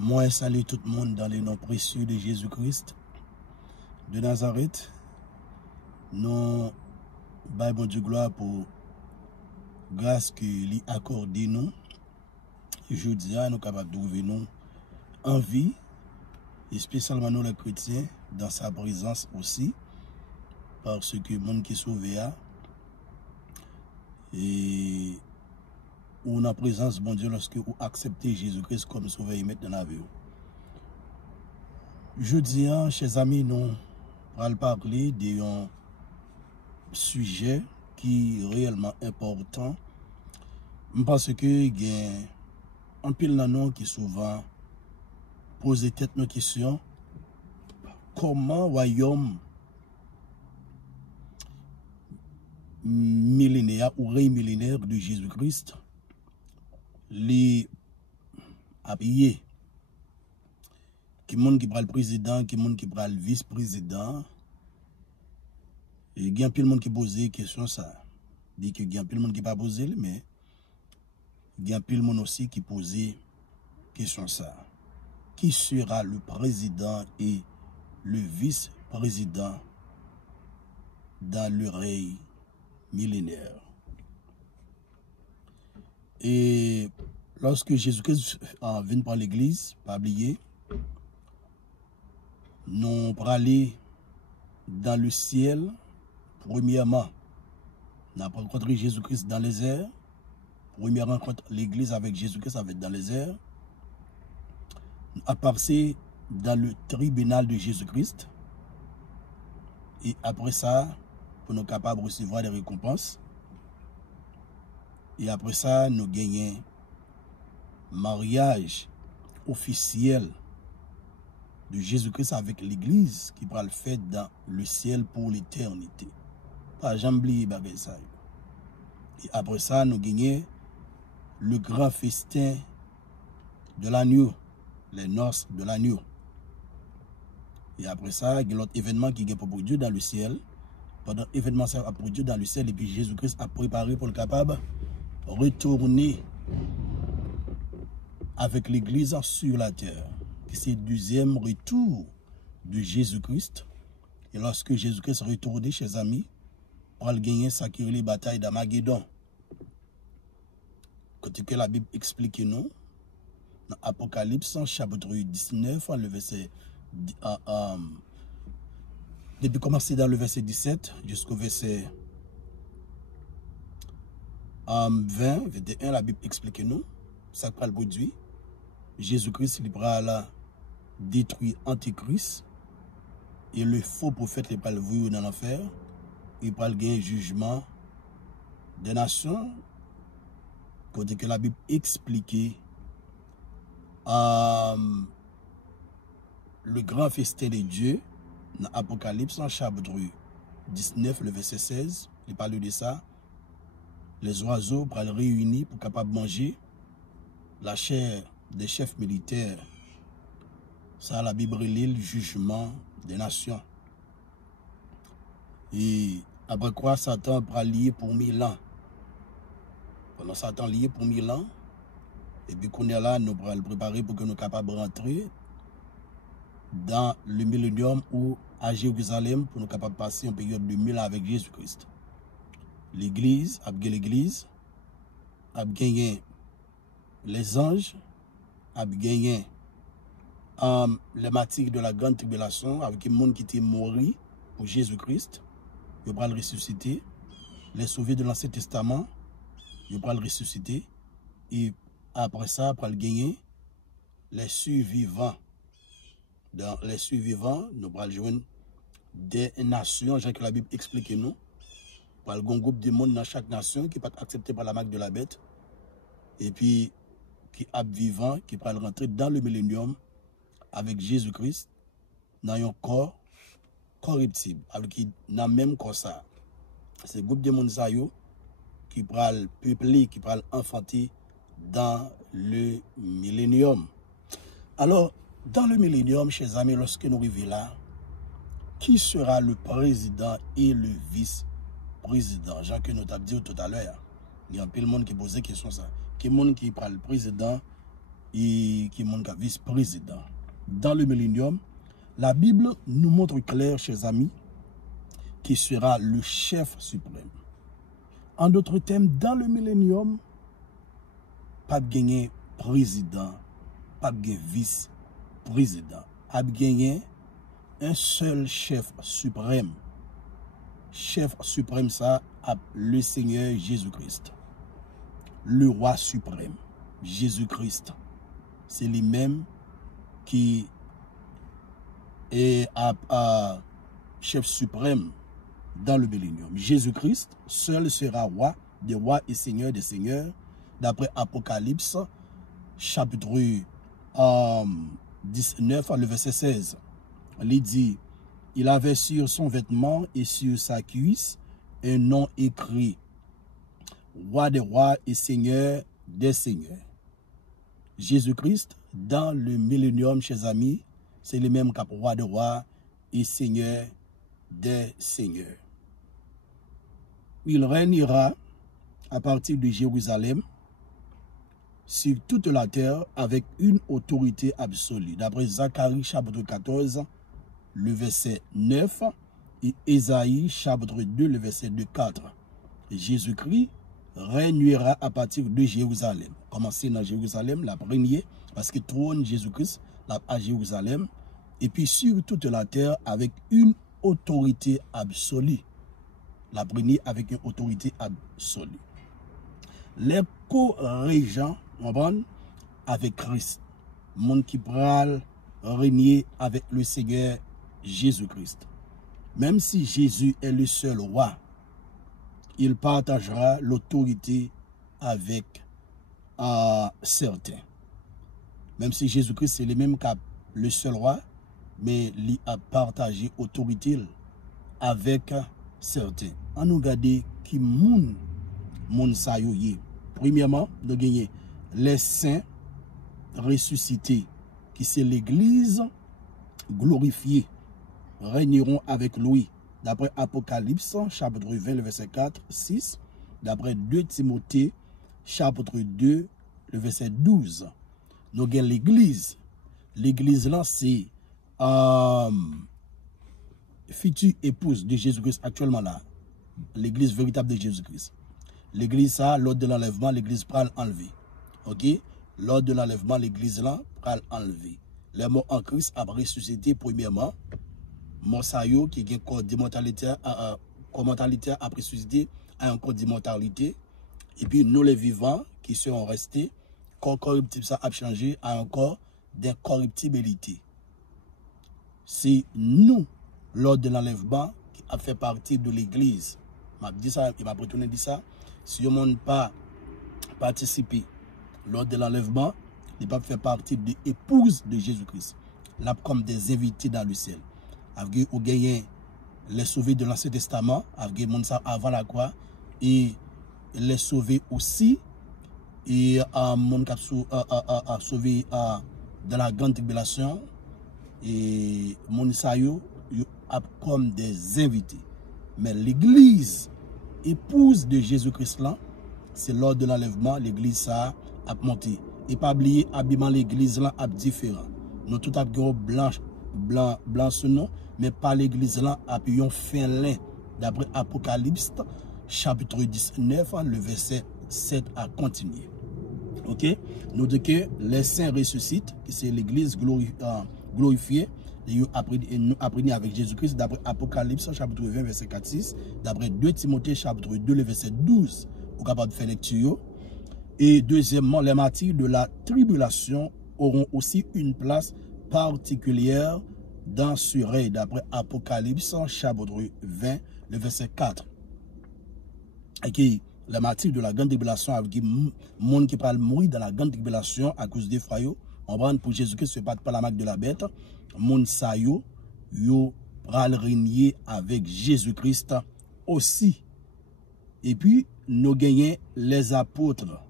Moi, salue tout le monde dans les noms précieux de Jésus-Christ de Nazareth. Nous, bon Dieu gloire pour grâce que lui accordé nous. Je dis, nous sommes capables de trouver nous en vie, et spécialement nous les chrétiens, dans sa présence aussi, parce que le monde qui est sauvé et ou en présence, bon Dieu, lorsque vous acceptez Jésus-Christ comme sauveur et maître dans la vie. Je dis, chers amis, nous allons parler d'un sujet qui est réellement important, parce que il y a un pile de nous qui souvent pose tête nos questions. Comment le royaume millénaire ou règne millénaire de Jésus-Christ les habillés, qui monde qui prend le président, qui monde qui prend le vice-président, et il y a plein de monde qui pose des questions ça. Dit que il y a plein de monde qui pas posé, mais il y a plein de monde aussi qui pose question ça. Qui sera le président et le vice-président dans le règne millénaire? Et lorsque Jésus-Christ vient par l'église, pas oublier, nous pour aller dans le ciel, premièrement, nous avons rencontré Jésus-Christ dans les airs. Première rencontre, l'église avec Jésus-Christ avec dans les airs. À passer dans le tribunal de Jésus-Christ. Et après ça, pour nous capables de recevoir des récompenses. Et après ça, nous gagnons mariage officiel de Jésus-Christ avec l'Église qui va le faire dans le ciel pour l'éternité. Pas jamais oublier ça. Et après ça, nous gagnons le grand festin de l'agneau, les noces de l'agneau. Et après ça, il y a l'autre événement qui est pour Dieu dans le ciel. Pendant l'événement ça a pour Dieu dans le ciel, et puis Jésus-Christ a préparé pour le capable retourner avec l'Église sur la terre. C'est le deuxième retour de Jésus-Christ. Et lorsque Jésus-Christ est retourné, chers amis, pour gagner sa les batailles d'Armageddon. Quand que la Bible explique nous, dans Apocalypse, chapitre 19, le verset, depuis commencer dans le verset 17 jusqu'au verset 20, 21, la Bible explique nous, ça va le produit. Jésus-Christ, il va détruire Antichrist et le faux prophète, il va le voir dans l'enfer, il va gagner jugement des nations. Quand que la Bible explique le grand festin de Dieu, dans Apocalypse, en chapitre 19, le verset 16, il parle de ça. Les oiseaux pour les réunir pour capable manger la chair des chefs militaires. Ça, la Bible lit le jugement des nations. Et après quoi, Satan va lier pour 1000 ans. Pendant Satan lié pour 1000 ans, et puis qu'on est là, nous allons le préparer pour que nous soyons capables de rentrer dans le millénium ou à Jérusalem pour nous capables de passer une période de 1000 ans avec Jésus-Christ. L'église, l'église, a gagné les anges, a gagné les martyrs de la grande tribulation, avec les gens qui étaient morts pour Jésus-Christ. Ils vont le ressusciter. Les sauvés de l'Ancien Testament, ils vont le ressusciter. Et après ça, pour le gagner, les survivants. Dans les survivants, nous allons joindre des nations, genre que la Bible explique nous. Pour le groupe de monde dans chaque nation qui n'est pas accepté par la marque de la bête. Et puis, qui est vivant, qui va rentrer dans le millénium avec Jésus-Christ, dans un corps corruptible, avec dans même corps ça. C'est le groupe de monde qui va le peupler, qui va l'enfanter dans le millénium. Alors, dans le millénium, chers amis, lorsque nous arrivons là, qui sera le président et le vice-président? Jean que nous avons dit tout à l'heure. Il y a un peu de monde qui pose la question ça. Qui est le monde qui prend le président et qui est mon vice-président. Dans le millénium, la Bible nous montre clair, chers amis, qui sera le chef suprême. En d'autres termes, dans le millénium, pas de gagner président, pas de gagner vice-président, pas de gagner un seul chef suprême. Chef suprême, ça, le Seigneur Jésus-Christ. Le roi suprême, Jésus-Christ. C'est lui-même qui est chef suprême dans le millénium. Jésus-Christ seul sera roi des rois et seigneur des seigneurs, d'après Apocalypse, chapitre 19, le verset 16. Il dit, il avait sur son vêtement et sur sa cuisse un nom écrit, roi des rois et seigneur des seigneurs. Jésus-Christ, dans le millénium, chers amis, c'est le même cap roi des rois et seigneur des seigneurs. Il régnera à partir de Jérusalem sur toute la terre avec une autorité absolue. D'après Zacharie chapitre 14, le verset 9 et Ésaïe chapitre 2, le verset 2-4. Jésus-Christ régnera à partir de Jérusalem. Commencer dans Jérusalem, la première, parce que trône Jésus-Christ à Jérusalem, et puis sur toute la terre avec une autorité absolue. La première avec une autorité absolue. Les co-régents, avec Christ, monde qui pral régner avec le Seigneur Jésus-Christ. Même si Jésus est le seul roi, il partagera l'autorité avec certains. Même si Jésus-Christ c'est le même qu'à le seul roi, mais il a partagé l'autorité avec certains. On nous regarde qui moun sa yo ye. Premièrement, nous gagnons les saints ressuscités, qui c'est l'église glorifiée, régneront avec lui. D'après Apocalypse, chapitre 20, le verset 4, 6. D'après 2 Timothée, chapitre 2, le verset 12. Nous avons l'église. L'église là, c'est future épouse de Jésus-Christ actuellement là. L'église véritable de Jésus-Christ. L'église ça, lors de l'enlèvement, l'église pral enlever. Ok? Lors de l'enlèvement, l'église là pral enlever. Les morts en Christ a ressuscité premièrement. Monsayo qui a un corps d'immortalité, a ressuscité à un corps d'immortalité. Et puis nous les vivants qui seront restés, corps corruptible ça a changé à un corps d'incorruptibilité. C'est nous, lors de l'enlèvement, qui a fait partie de l'église. Je dit ça, il m'a retourné dit ça. Si le monde pas participé lors de l'enlèvement, il pas fait partie de l'épouse de Jésus-Christ. Là, comme des invités dans le ciel. Avec ou gagné les sauvés de l'Ancien Testament, avec mon ça avant la croix, et les sauvés aussi, et mon cap sauvé dans la grande tribulation, et mon ça yo comme des invités. Mais l'église épouse de Jésus-Christ là, c'est lors de l'enlèvement, l'église ça a monté. Et pas oublier, habillement l'église là a différent. Nous tout avons blanc ce nom, mais pas l'église là a un fin lin. D'après Apocalypse, chapitre 19, le verset 7 a continué. Ok? Nous disons que les saints ressuscitent, c'est l'église glorifiée. Et nous apprenons avec Jésus-Christ d'après Apocalypse chapitre 20 verset 4-6, d'après 2 Timothée chapitre 2 le verset 12, vous êtes capable de faire lecture. Et deuxièmement, les martyrs de la tribulation auront aussi une place particulière dans ce règne, d'après Apocalypse chapitre 20 le verset 4. Et qui les martyrs de la grande tribulation, avec les gens qui parlent mourir dans la grande tribulation à cause des frayos, on prend pour Jésus-Christ, ce n'est pas la marque de la bête. Moun sa yo pral régner avec Jésus-Christ aussi. Et puis, nous gagnons les apôtres.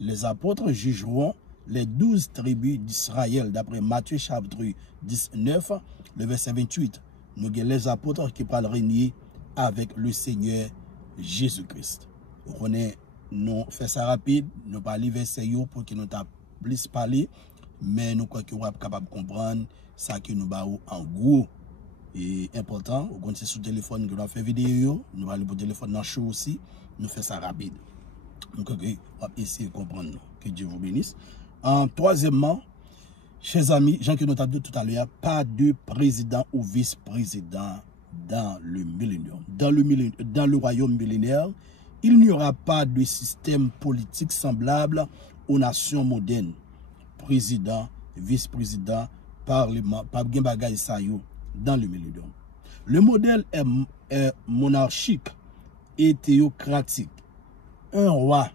Les apôtres jugeront les 12 tribus d'Israël, d'après Matthieu chapitre 19, le verset 28. Nous gagnons les apôtres qui pral régner avec le Seigneur Jésus-Christ. Vous connaissez, nous faisons ça rapide, nous parlons verset pour que nous plus parler, mais nous croyons que vous êtes capable de comprendre ça que nous avons en gros. Et important, on compte sur le téléphone que nous fait vidéo, nous allons pour téléphone dans le show aussi, nous faisons ça rapide. Donc, on va essayer de comprendre. Que Dieu vous bénisse. Troisièmement, chers amis, Jean que nous avons dit tout à l'heure, pas de président ou vice-président dans le millénaire. Dans le royaume millénaire, il n'y aura pas de système politique semblable aux nations modernes. Président, vice-président, parlement, pas de bagay sa yo dans le millénaire. Le modèle est monarchique et théocratique. Un roi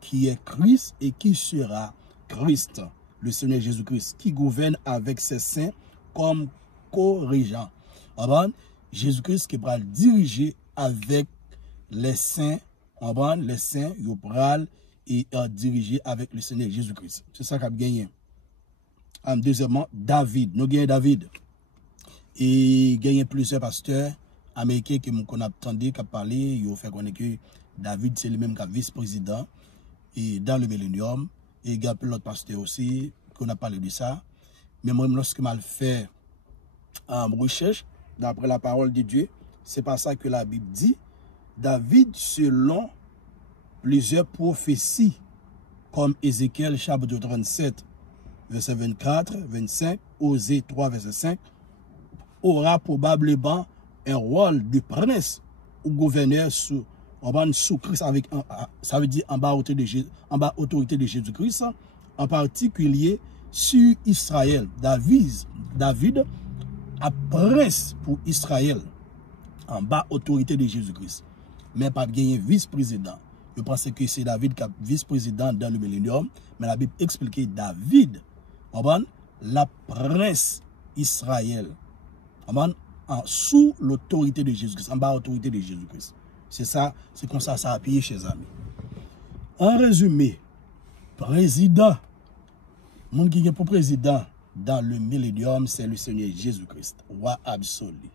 qui est Christ et qui sera Christ, le Seigneur Jésus-Christ, qui gouverne avec ses saints comme co-régent. Jésus-Christ qui va diriger avec les saints, les saints, et diriger avec le Seigneur Jésus-Christ. C'est ça qu'a gagné. Deuxièmement, David. Nous gagnons David. Et gagné plusieurs pasteurs américains qui m'ont entendu, qui ont parlé, ils ont fait connaître que David, c'est le même qu'un vice-président et dans le millénium. Et il y a l'autre pasteur aussi, qu'on a parlé de ça. Mais moi, lorsque je fais recherche, d'après la parole de Dieu, c'est pas ça que la Bible dit. David, selon plusieurs prophéties, comme Ézéchiel chapitre 37, verset 24, 25, Osée 3, verset 5, aura probablement un rôle de prince ou gouverneur sous Christ, avec ça veut dire en bas autorité de Jésus-Christ, en particulier sur Israël. David a prince pour Israël, en bas autorité de Jésus-Christ, mais pas gagné vice-président. Je pense que c'est David qui est vice-président dans le millénium, mais la Bible explique David, la prince Israël, sous l'autorité de Jésus-Christ, en bas autorité de Jésus-Christ. C'est ça, c'est comme ça a appuyé, chers amis. En résumé, président, mon qui est pour président dans le millénium, c'est le Seigneur Jésus-Christ, roi absolu.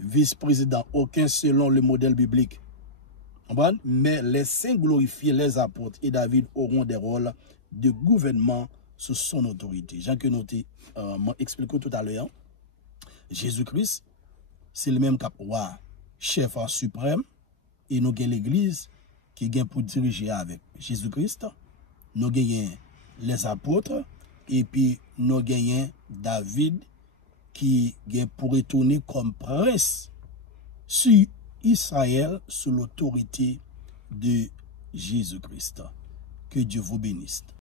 Vice-président, aucun selon le modèle biblique. Mais les saints glorifiés, les apôtres et David auront des rôles de gouvernement sous son autorité. Jean que noté, m'a expliqué tout à l'heure. Jésus-Christ, c'est le même cap roi, chef en suprême, et nous avons l'église qui vient pour diriger avec Jésus-Christ. Nous avons les apôtres, et puis nous avons David qui vient pour retourner comme prince sur Israël sous l'autorité de Jésus-Christ. Que Dieu vous bénisse.